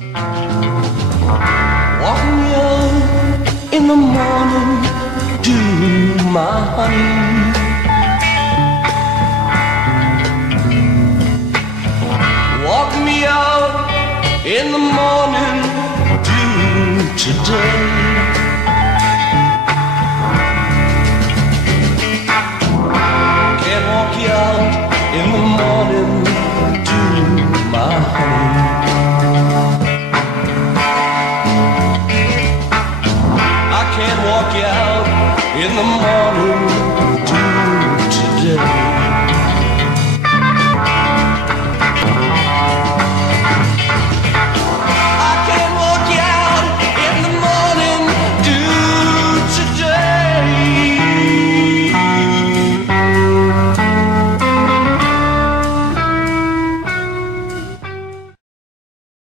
Walk me out in the morning to my honey. Walk me out in the morning to today. Can't walk you out in the morning to my honey. I can't walk you out in the morning